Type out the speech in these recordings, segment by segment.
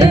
দে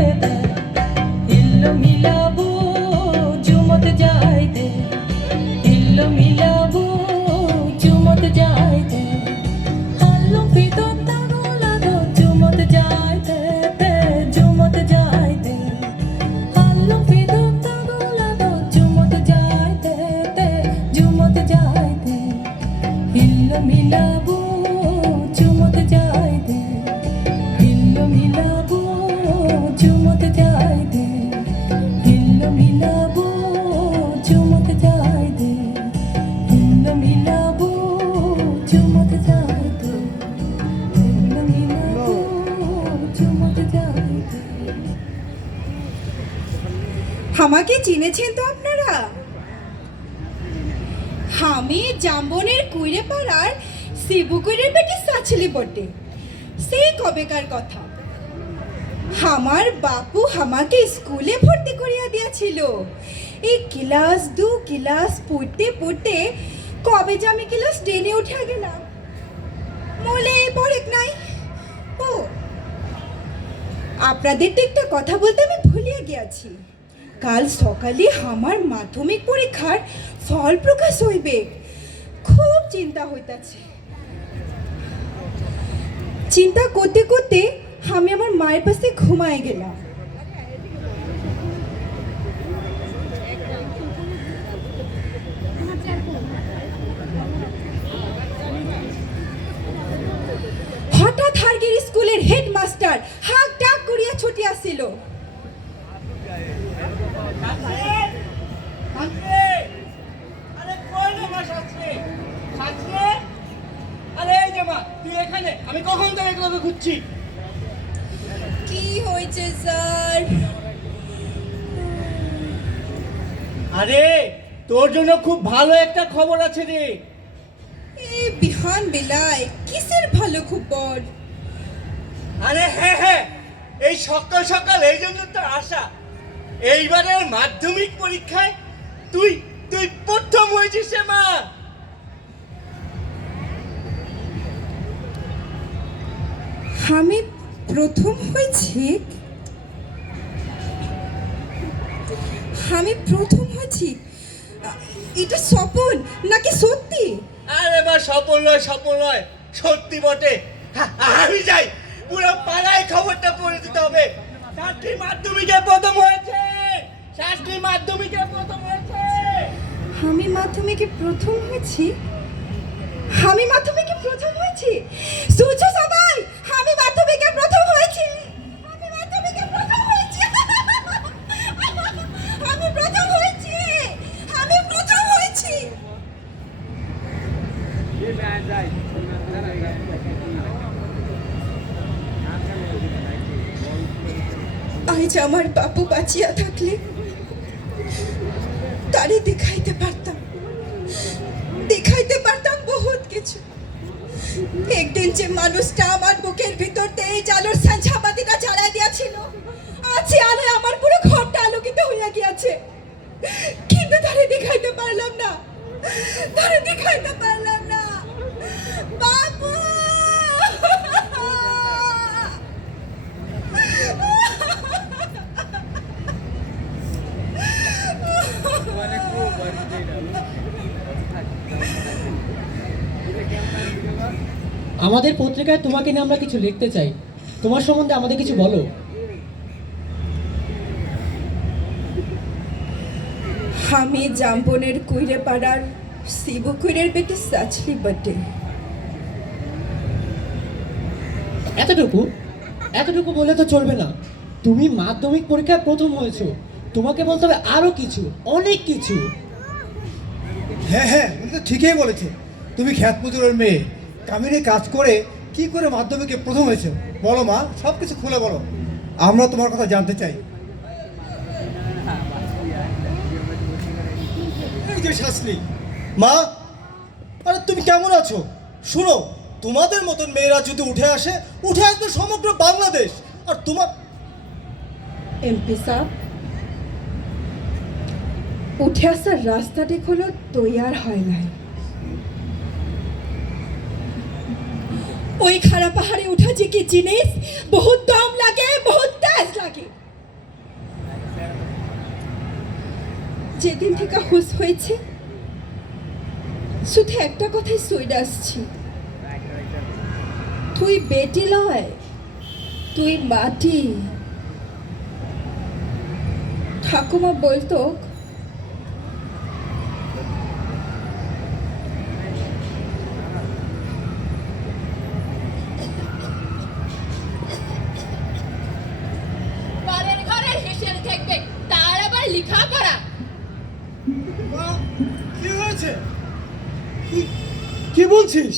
চিনেছেন তো আপনারা? আমি জাম্বনের কুইরে পাড়ার শিবুকুইরের বেটি সাচলি বটে। সেই কবেকার কথা? আমার বাপু আমাকে স্কুলে ভর্তি করিয়া দিয়াছিল। এই ক্লাস দু ক্লাস পড়তে পড়তে কবে যে আমি ক্লাস টেনে উঠে গেলাম? মলে পড়েক নাই। ও, আপনাদের তো একটা কথা বলতে আমি ভুলিয়া গিয়াছি। কাল সকালে আমার মাধ্যমিক পরীক্ষার ফল প্রকাশ হইবে। খুব চিন্তা হইতাছে। চিন্তা করতে করতে আমি আমার মায়ের পাশে ঘুমায় গেলাম। হঠাৎ হারগির স্কুলের হেডমাস্টার হাক ডাক করিয়া ছুটিয়াছিল। শাস্ত্রী! আরে কই রে মা শাস্ত্রী? শাস্ত্রী? আরে এই যে মা, তুই এখানে আমি কখন থেকে তোকে খুঁজছি কি হয়েছে স্যার? আরে তোর জন্য খুব ভালো একটা খবর আছে রে। এই বিহান বেলায় কিসের ভালো খবর? আরে হ্যাঁ হ্যাঁ এই সকাল সকাল এই জন্য তো আশা। এইবারের মাধ্যমিক পরীক্ষায় তুই তুই প্রথম হয়েছিস মা আমি প্রথম হয়েছি? আমি প্রথম হয়েছি? এটা স্বপন নাকি সত্যি? আরে বা সফল নয় সফল নয় সত্যি বটে। আমি যাই পুরো পাড়ায় খবরটা পড়ে দিতে হবে। শাস্ত্রী মাধ্যমিকে প্রথম হয়েছে শাস্ত্রী মাধ্যমিকে প্রথম হয়েছে। আমি মাধ্যমিকে প্রথম হয়েছি আমি মাধ্যমিকে প্রথম হয়েছি শুনছো সবাই আমি মাধ্যমিকে প্রথম হয়েছি আমি মাধ্যমিকে প্রথম হয়েছি আমি প্রথম হয়েছি আমি প্রথম হয়েছি আজ আমার বাপু বাঁচিয়া থাকলে তারে দেখাইতে পারতাম দেখাইতে পারতাম বহুত কিছু একদিন যে মানুষটা আমার বুকের ভিতর দিয়ে এই আলোর সাঞ্ঝাবাতিটা জ্বালাই দিয়েছিল। সে আলোয় আমার পুরো ঘরটা আলোকিত হইয়া গিয়াছে। কিন্তু তারে দেখাইতে পারলাম না। তারে দেখাইতে পারলাম আমাদের পত্রিকায় তোমাকে নিয়ে আমরা কিছু লিখতে চাই। তোমার সম্বন্ধে আমাদের কিছু বলো। আমি জাম্বনের কুইরে পাড়ার শিব কুইরের বেটে সাচলি বটে। এতটুকু? এতটুকু বলে তো চলবে না। তুমি মাধ্যমিক পরীক্ষায় প্রথম হয়েছো। তোমাকে বলতে হবে আরও কিছু অনেক কিছু। হ্যাঁ হ্যাঁ তো ঠিকই বলেছে। তুমি খ্যাত পুজোর মেয়ে। কামিনী কাজ করে কি করে মাধ্যমিকে প্রথম হয়েছে? বলো মা সব কিছু খুলে বলো। আমরা তোমার কথা জানতে চাই। মা, আরে তুমি কেমন আছো? শুনো, তোমাদের মতন মেয়েরা যদি উঠে আসে, উঠে আসবে সমগ্র বাংলাদেশ। আর তোমার এমপি সাহ উঠে আসার রাস্তাটি কোনো তৈয়ার হয় নাই। ওই খারাপ পাহাড়ে উঠা যে কি জিনিস? বহুত দম লাগে, বহুত লাজ লাগে। যেদিন থেকে হুশ হয়েছে, শুধু একটা কথাই সইড আসছি। তুই বেটি লয়, তুই মাটি। ঠাকুমা বলতো পরের ঘরের হিসেব থাকবে তার আবার লেখাপড়া কি হয়েছে কি বলছিস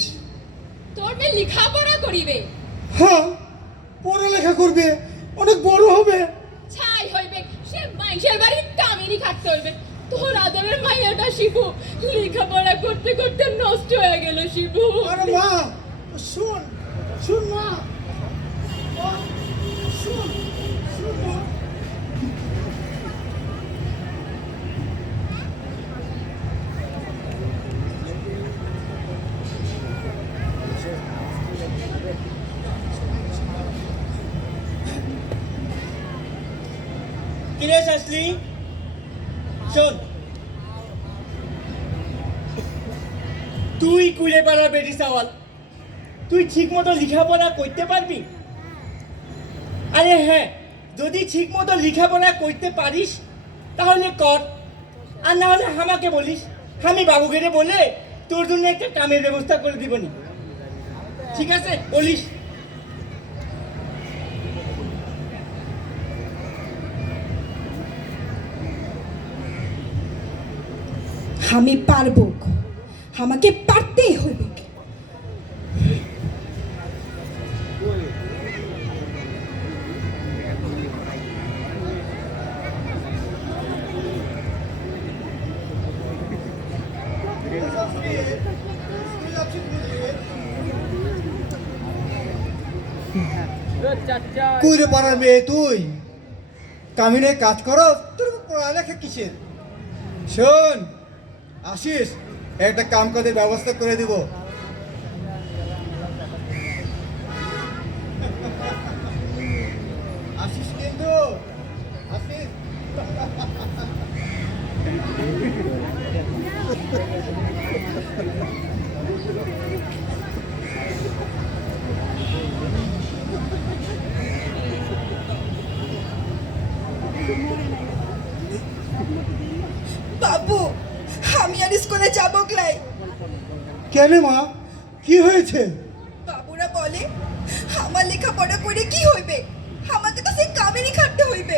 তোর মেয়ে লেখাপড়া করিবে হ্যাঁ পড়ালেখা করবে অনেক বড় হবে ছাই হইবে সে মানুষের বাড়ির কামিনী খাটতে হইবে তোর আদরের মাইয়াটা শিবু লেখাপড়া করতে করতে নষ্ট হয়ে গেল শিবু। আরে মা শুন শুন মা। মা, শুন শুন মা। কিরে শাস্ত্রী শোন তুই কুলে পাড়ার বেটি সওয়াল। তুই ঠিক মতো লেখাপড়া করতে পারবি? আরে হ্যাঁ যদি ঠিক মতো লেখাপড়া করতে পারিস, তাহলে কর। আর না হলে আমাকে বলিস। আমি বাবুকে বলে তোর জন্য একটা কামের ব্যবস্থা করে দিবনি ঠিক আছে? বলিস। আমি পারব। আমাকে পারতেই হবে। কুইরে পাড়ার মেয়ে তুই? কামিনে কাজ করো, তোর পড়ালেখা কিসের? শোন, আসিস। একটা কাম কাজের ব্যবস্থা করে দিব আসিস কিন্তু আসিস বাবু আমি আর যাব কেন মা? কি হয়েছে? বাবুরা বলে আমার লেখাপড়া করে কি হইবে? আমাকে তো সেই কামেরই খাটতে হইবে।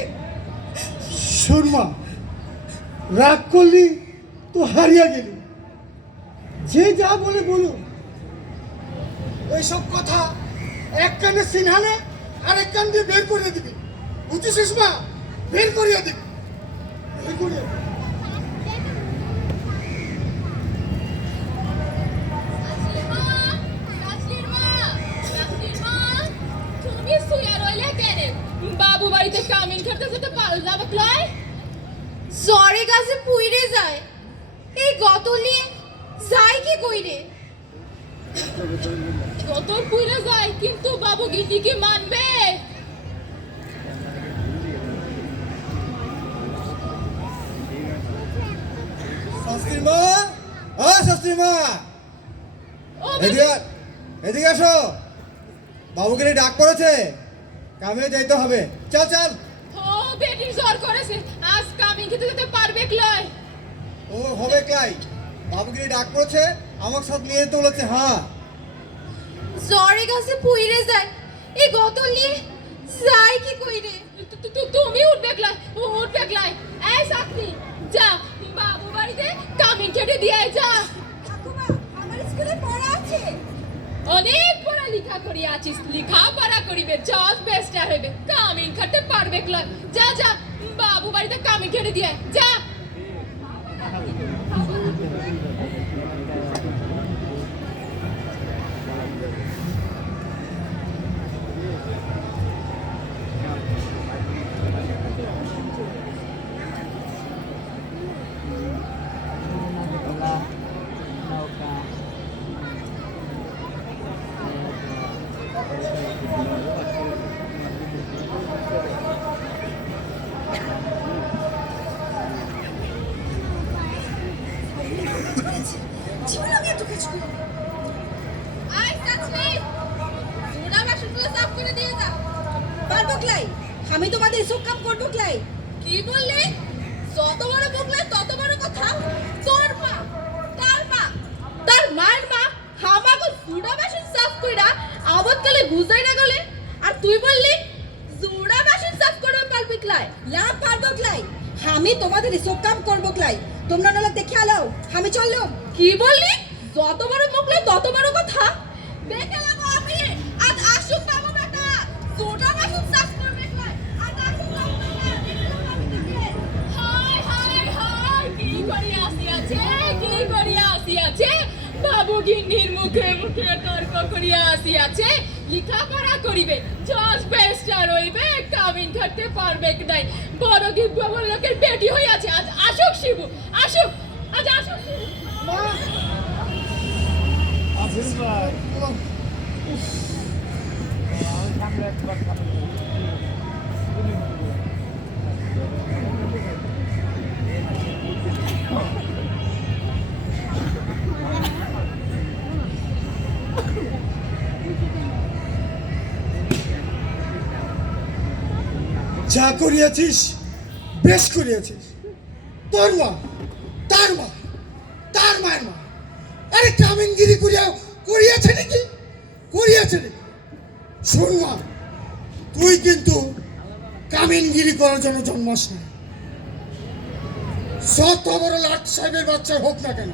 শোন মা রাগ করলি তো হারিয়া গেলি। যে যা বলে বলুন ওইসব কথা এক কানে সিনহালে আরেক কান দিয়ে বের করে দিবি। বুঝেছিস মা? বের করিয়া দিবি। বের করিয়ে দিবি। তুমি শুয়ে রইলে কেন বাবু বাড়িতে কামিন পারো জ্বরে গাছে পুইরে যায়। এই গতলি যায় কি কইরে? কত পুইরে যায় কিন্তু বাবু গিটি কি মানবে? শাস্ত্রী মা ও শাস্ত্রী মা। ও এদিকে এদিকে আসো। বাবুকে নিয়ে ডাক পড়েছে। কামে যাইতে হবে। চল চল। খেতে যেতে পারবে লয় ও হবে ক্লাই। নিয়ে ডাক পড়েছে আমার সাথে নিয়ে যেতে বলেছে হ্যাঁ। জ্বরে গাছে পুইরে যায়। এই গতলি যায় কি কইরে? তু- তু- তু- তুমি উঠবে ক্লাই উঠবে ক্লাই। এই সাকনি যা বাবু বাড়িতে কামিন খেতে দিয়ে যা। আমার স্কুলে পড়া আছে। অনেক পড়া লেখা করি আছিস লেখা পড়া করিবে জজ বেস্ট হইবে কামিন খাতে পারবে ক্লাই। যা যা। বাবু বাড়িতে কামি খেতে দিয়ে যা। এসব কাম করব ক্লাই কি বললি? যত বড় বকলে তত বড় কথা। তোর মা তার মা তার মায়ের মা হামাগো জুড়া বাসন সাফ কইরা আবতকালে বুঝাই না গলে। আর তুই বললি জুড়া বাসন সাফ করবে পারবি ক্লাই না পারব ক্লাই আমি তোমাদের এসব কাম করব ক্লাই তোমরা নাহলে দেখে আলাও। আমি চললাম। কি বললি? যত বড় মুখলে তত বড় কথা। দেখে আমি। আজ আসুক বাবু বেটা। জুড়া বাসন সাফ বাবু গিন্নির মুখে মুখে তর্ক করিয়া আসিয়াছে লেখাপড়া করিবে জজ বেস্টার হইবে কামিন করতে পারবে নাই বড় কি লোকের বেটি হইয়াছে আজ আসুক শিবু আসুক আজ আসুক শিবু যা করিয়াছিস, বেশ করিয়াছিস। তোর মা, তার মা, তার মায়ের মা। আরে কামিনগিরি করিয়া করিয়াছে নাকি? করিয়াছে নাকি? শোন মা, তুই কিন্তু কামিনগিরি করার জন্য জন্মাস না। যত বড় লাট সাহেবের বাচ্চা হোক না কেন,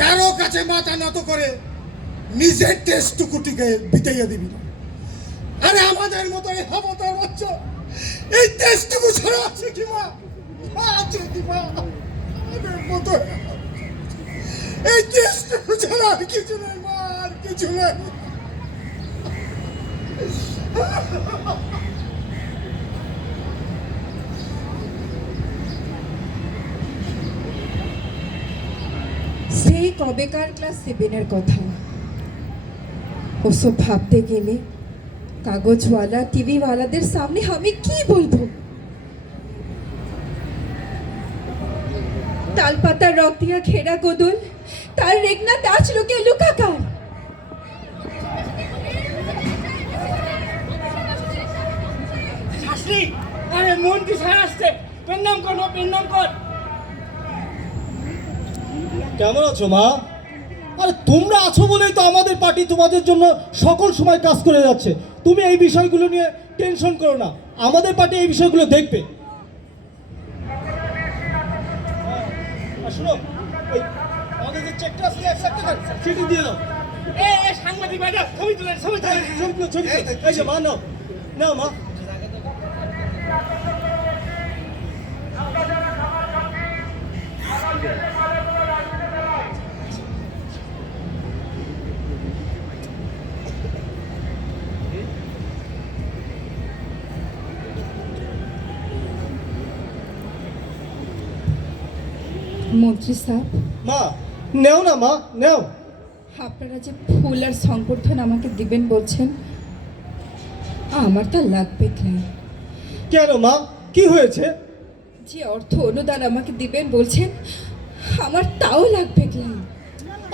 কারও কাছে মাথা নত করে নিজের টেস্টটুকুটিকে বিতাইয়া দিবি না। আরে আমাদের মতো এই হাবতার বাচ্চা, এই দেশটুকু ছাড়া আছে কি মা? আছে কি মা? আমাদের মতো। এই দেশটুকু ছাড়া আর কিছু নেই মা, আর কিছু নেই। সেই কবেকার ক্লাস সেভেনের কথা। ওসব ভাবতে গেলে কাগজওয়ালা টিভিওয়ালাদের সামনে আমি কি বলব? তালপাতার রক দিয়া ঘেরা গোদল তার রেগনা দাচ লোকে লুকাকার। আরে মন কি সারা আসছে কর মা, কর। কেমন আছো মা? আরে তোমরা আছো বলেই তো আমাদের পার্টি তোমাদের জন্য সকল সময় কাজ করে যাচ্ছে। তুমি এই বিষয়গুলো নিয়ে টেনশন করো না। আমাদের পার্টি এই বিষয়গুলো দেখবে। আর শোনো ওই আমাদের যে চেকটা আছে অ্যাকসেপ্ট কর সেটি দিয়ে দাও। এ এ, সাংবাদিক ভাইরা ছবি তুলেন ছবি তুলেন ছবি তুলো, ছবি এই যে মা নাও। নাও মা। মন্ত্রী সাহেব মা নেও না মা নেও। আপনারা যে ফুল আর সংবর্ধন আমাকে দিবেন বলছেন আমার তা লাগবে ক্লাই কেন মা কি হয়েছে? যে অর্থ অনুদান আমাকে দিবেন বলছেন আমার তাও লাগবে ক্লাই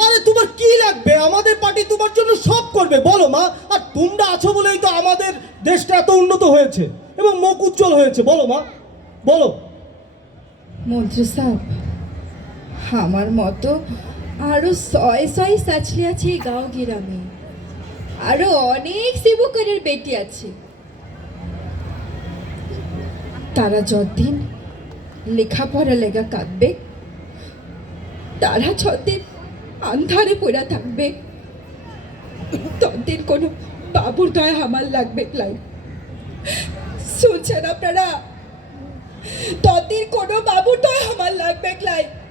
আরে তোমার কি লাগবে? আমাদের পার্টি তোমার জন্য সব করবে বলো মা। আর তোমরা আছো বলেই তো আমাদের দেশটা এত উন্নত হয়েছে এবং মুখ উজ্জ্বল হয়েছে বলো মা। বলো। মন্ত্রী সাহেব আমার মতো আরও ছয় ছয় সাচলি আছে এই গাঁও গ্রামে। আরও অনেক শিবকরের বেটি আছে। তারা যতদিন লেখাপড়া লেগা কাঁদবে, তারা যতদিন আন্ধারে পড়া থাকবে, ততদিন কোনো বাবুর গায়ে আমার লাগবে ক্লাই শুনছেন আপনারা? ততদিন কোনো বাবুর বাবুটাই আমার লাগবে ক্লাই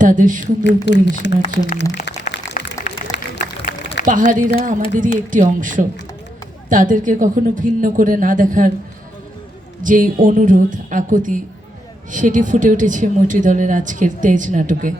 তাদের সুন্দর পরিবেশনার জন্য। পাহাড়িরা আমাদেরই একটি অংশ। তাদেরকে কখনো ভিন্ন করে না দেখার যেই অনুরোধ, আকতি, সেটি ফুটে উঠেছে মৈত্রী দলের আজকের তেজ নাটকে।